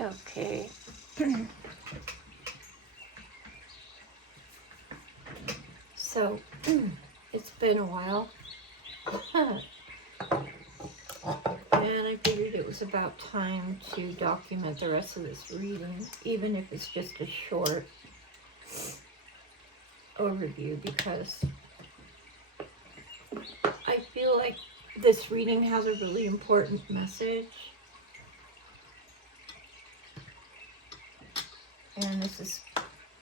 Okay. So, it's been a while. And I figured it was about time to document the rest of this reading, even if it's just a short overview, because I feel like this reading has a really important message. And this is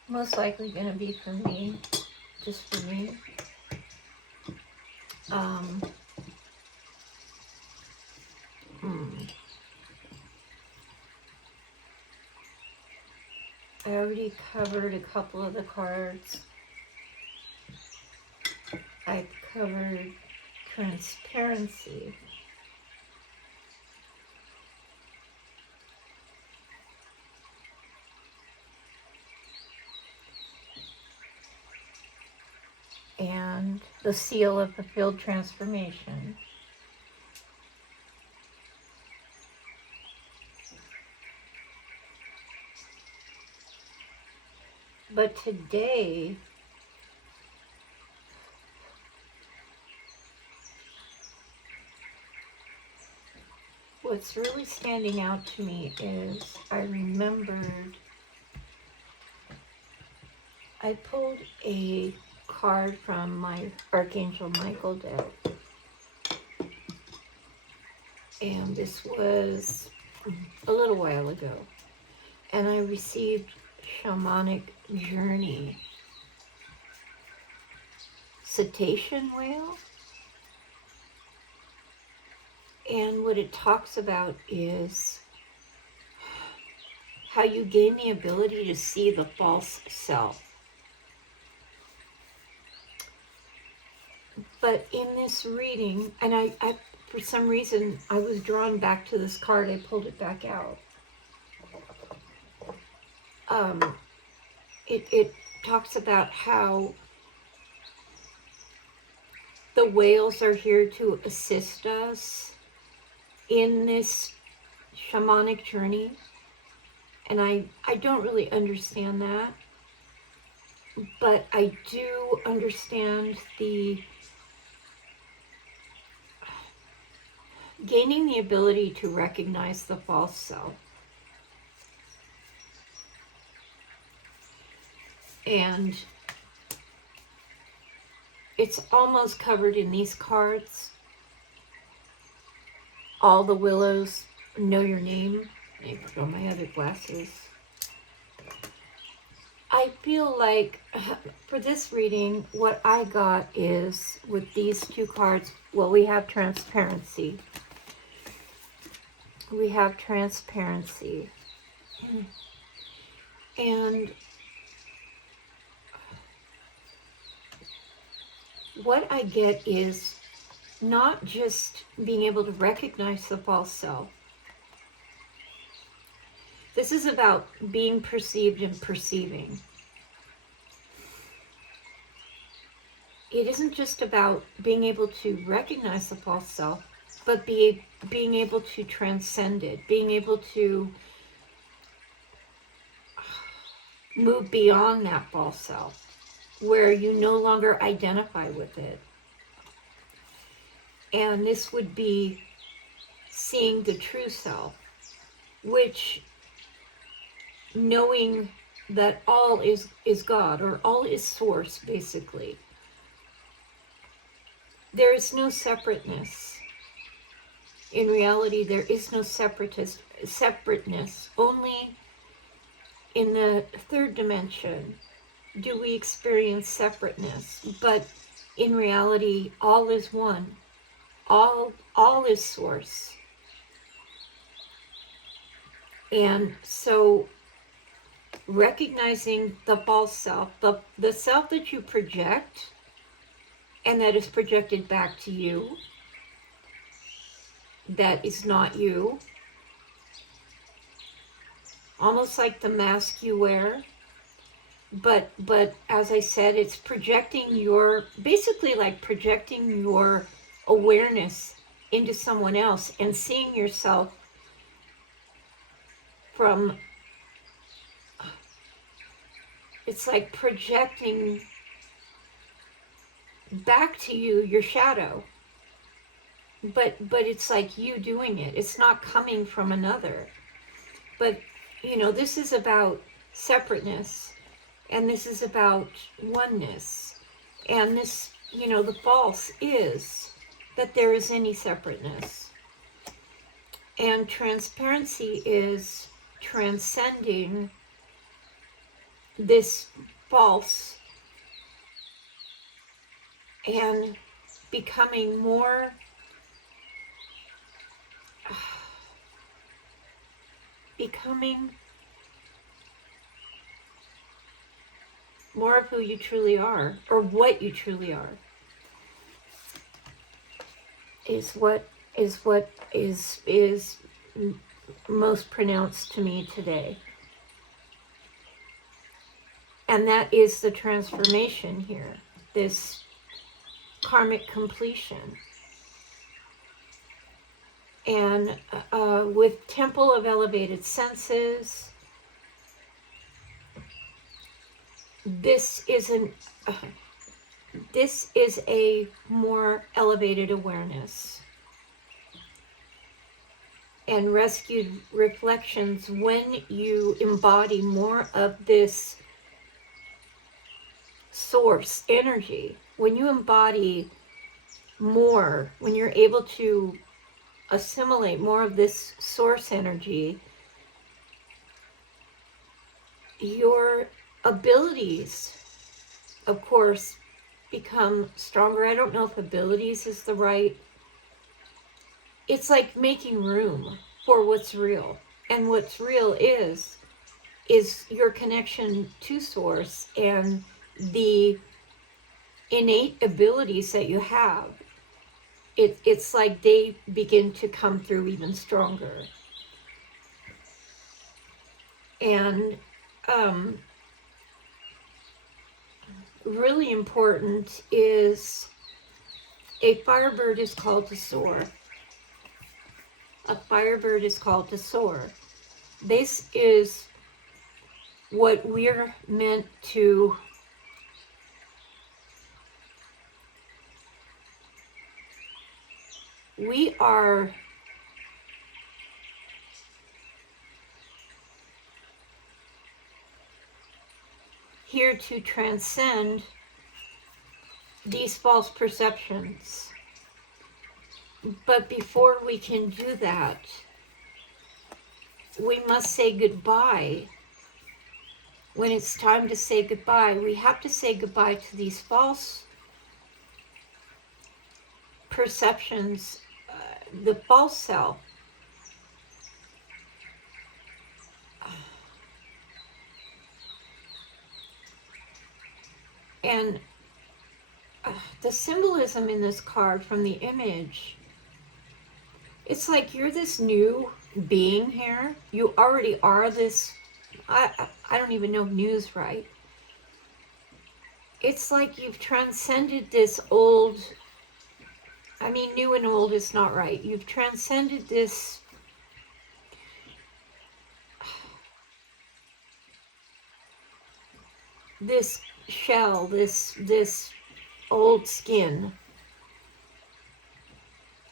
most likely going to be for me, just for me. I already covered a couple of the cards. I covered transparency. And the seal of fulfilled transformation. But today, what's really standing out to me is I remembered I pulled a card from my Archangel Michael deck. And this was a little while ago. And I received Shamanic Journey. Cetacean whale. And what it talks about is how you gain the ability to see the false self. But in this reading, and I for some reason, I was drawn back to this card. I pulled it back out. It talks about how the whales are here to assist us in this shamanic journey. And I don't really understand that. But I do understand the gaining the ability to recognize the false self. And it's almost covered in these cards. All the willows know your name. I put on my other glasses. I feel like for this reading, what I got is with these two cards, well, we have transparency. We have transparency. And what I get is not just being able to recognize the false self. This is about being perceived and perceiving. It isn't just about being able to recognize the false self, but being able to transcend it, being able to move beyond that false self, where you no longer identify with it. And this would be seeing the true self, which knowing that all is God, or all is source, basically. There is no separateness. In reality, there is no separateness. Only in the third dimension do we experience separateness. But in reality, all is one. All is source. And so recognizing the false self, the self that you project and that is projected back to you, that is not you, almost like the mask you wear. But as I said, it's projecting your, basically like projecting your awareness into someone else and seeing yourself from, it's like projecting back to you your shadow, but it's like you doing it. It's not coming from another. But this is about separateness, and this is about oneness, and this, the false is that there is any separateness, and transparency is transcending this false and becoming more of who you truly are, or what you truly are, is what is most pronounced to me today. And that is the transformation here, this karmic completion. And with Temple of Elevated Senses, this is a more elevated awareness. And Rescued Reflections, when you embody more of this source energy, when you embody more, when you're able to assimilate more of this source energy, your abilities, of course, become stronger. I don't know if abilities is the right. It's like making room for what's real. And what's real is your connection to source and the innate abilities that you have. It's like they begin to come through even stronger. And really important is a firebird is called to soar. A firebird is called to soar. This is what we're meant to we are here to transcend these false perceptions. But before we can do that, we must say goodbye. When it's time to say goodbye, we have to say goodbye to these false perceptions, the false self. And the symbolism in this card from the image, it's like you're this new being here. You already are this, I don't even know if new's right. It's like you've transcended this old, new and old is not right. You've transcended this shell, this old skin.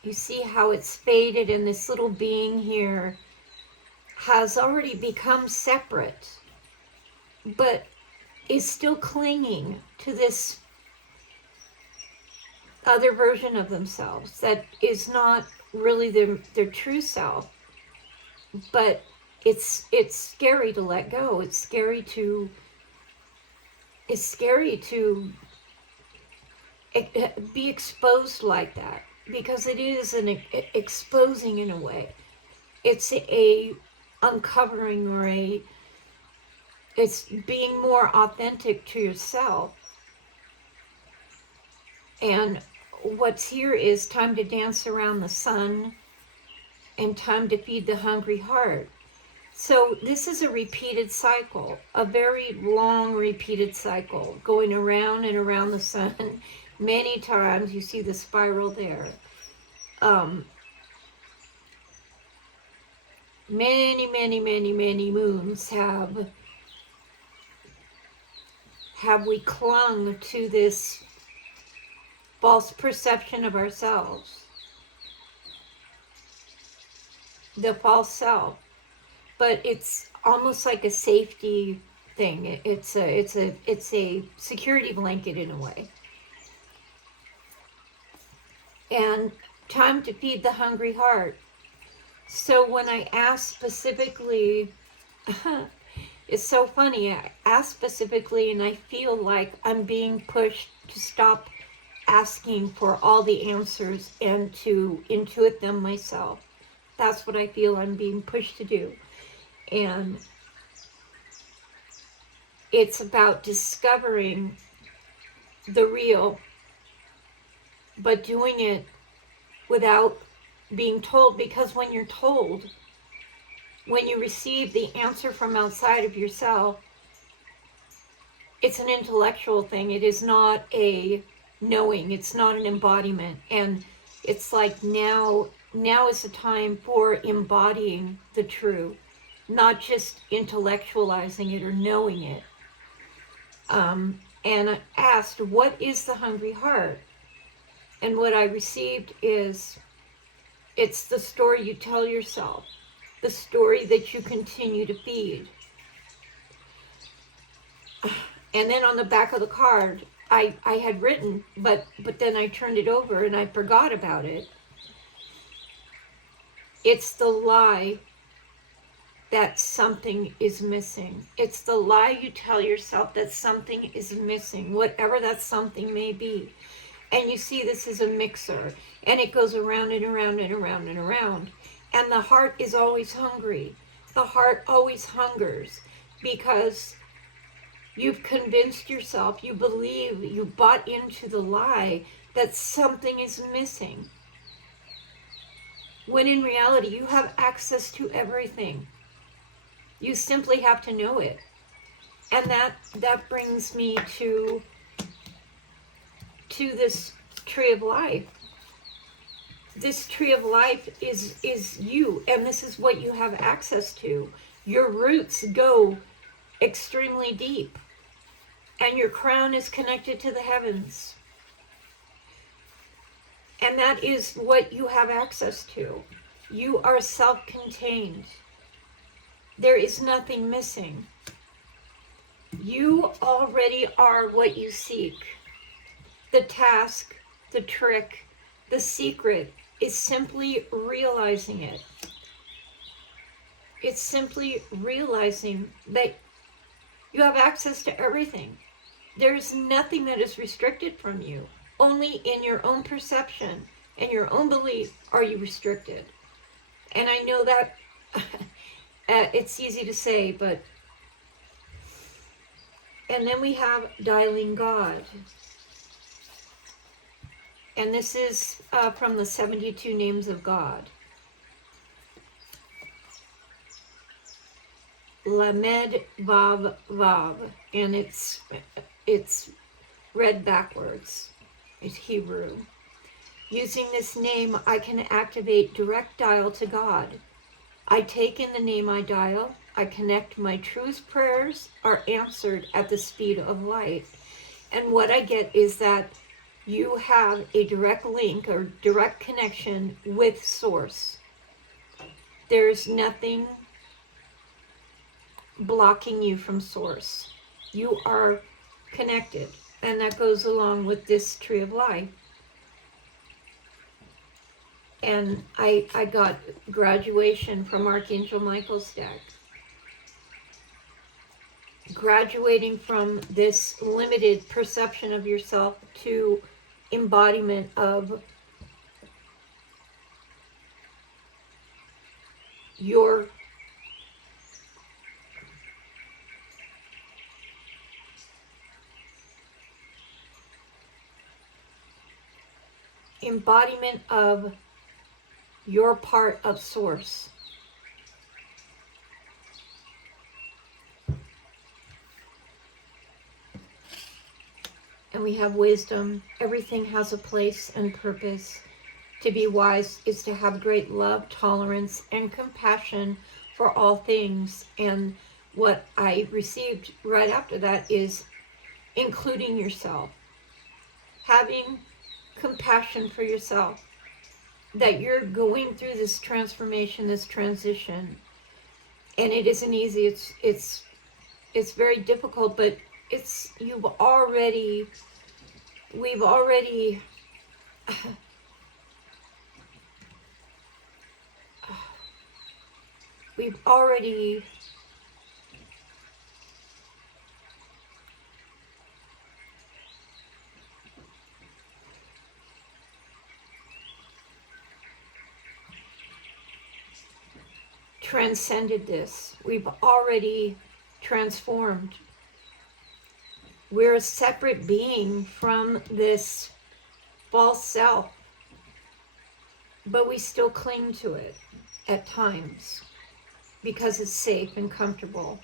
You see how it's faded, and this little being here has already become separate, but is still clinging to this other version of themselves that is not really their true self. But it's scary to let go. It's scary to be exposed like that, because it is an exposing in a way. It's a uncovering, or it's being more authentic to yourself. And what's here is time to dance around the sun and time to feed the hungry heart. So this is a repeated cycle, a very long repeated cycle, going around and around the sun many times. You see the spiral there many moons have we clung to this false perception of ourselves, the false self. But it's almost like a safety thing. It's a security blanket in a way. And time to feed the hungry heart. So when I ask specifically, it's so funny. I ask specifically, and I feel like I'm being pushed to stop asking for all the answers and to intuit them myself. That's what I feel I'm being pushed to do. And it's about discovering the real, but doing it without being told, because when you're told, when you receive the answer from outside of yourself, it's an intellectual thing. It is not a knowing. It's not an embodiment. And it's like now is the time for embodying the true, not just intellectualizing it or knowing it. And I asked, what is the hungry heart? And what I received is, it's the story you tell yourself, the story that you continue to feed. And then on the back of the card, I had written, but then I turned it over and I forgot about it. It's the lie that something is missing. It's the lie you tell yourself that something is missing, whatever that something may be. And you see, this is a mixer, and it goes around and around and around and around. And the heart is always hungry. The heart always hungers because you've convinced yourself, you believe, you bought into the lie that something is missing. When in reality, you have access to everything. You simply have to know it. And that brings me to this tree of life. This tree of life is you, and this is what you have access to. Your roots go extremely deep, and your crown is connected to the heavens. And that is what you have access to. You are self-contained. There is nothing missing. You already are what you seek. The task, the trick, the secret is simply realizing it. It's simply realizing that you have access to everything. There's nothing that is restricted from you. Only in your own perception and your own belief are you restricted. And I know that it's easy to say, but... And then we have dialing God. And this is from the 72 Names of God. Lamed Vav Vav. And it's read backwards. It's Hebrew. Using this name, I can activate direct dial to God. I take in the name I dial. I connect. My truest prayers are answered at the speed of light. And what I get is that you have a direct link or direct connection with Source. There's nothing blocking you from Source. You are connected. And that goes along with this tree of life. And I got graduation from Archangel Michael's deck. Graduating from this limited perception of yourself to embodiment of your embodiment of your part of Source. And we have wisdom. Everything has a place and purpose. To be wise is to have great love, tolerance, and compassion for all things. And what I received right after that is including yourself, having compassion for yourself, that you're going through this transformation, this transition, and it isn't easy. It's very difficult, but we've already we've already transcended this. We've already transformed. We're a separate being from this false self, but we still cling to it at times because it's safe and comfortable.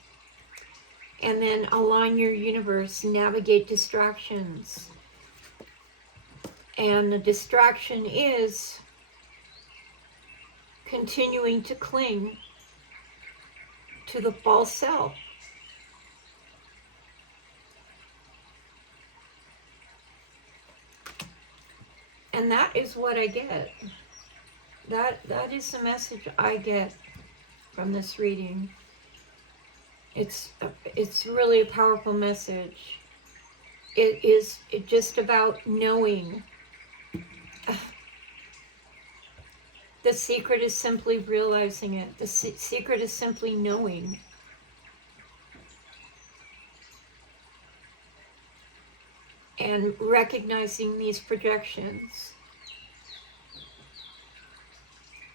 And then align your universe, navigate distractions. And the distraction is continuing to cling to the false self. And that is what I get. That is the message I get from this reading. It's really a powerful message. It's just about knowing. The secret is simply realizing it. The secret is simply knowing. And recognizing these projections.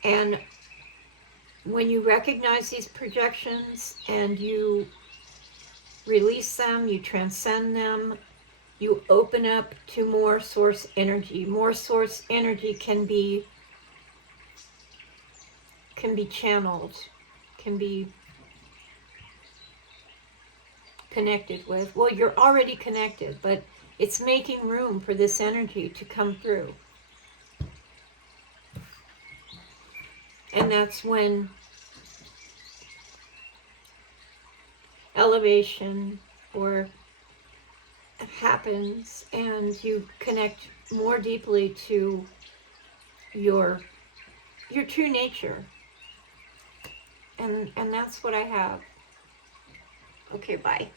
And when you recognize these projections and you release them, you transcend them, you open up to more source energy. More source energy can be channeled, can be connected with. Well, you're already connected, but it's making room for this energy to come through. And that's when elevation or happens and you connect more deeply to your true nature. And that's what I have. Okay, bye.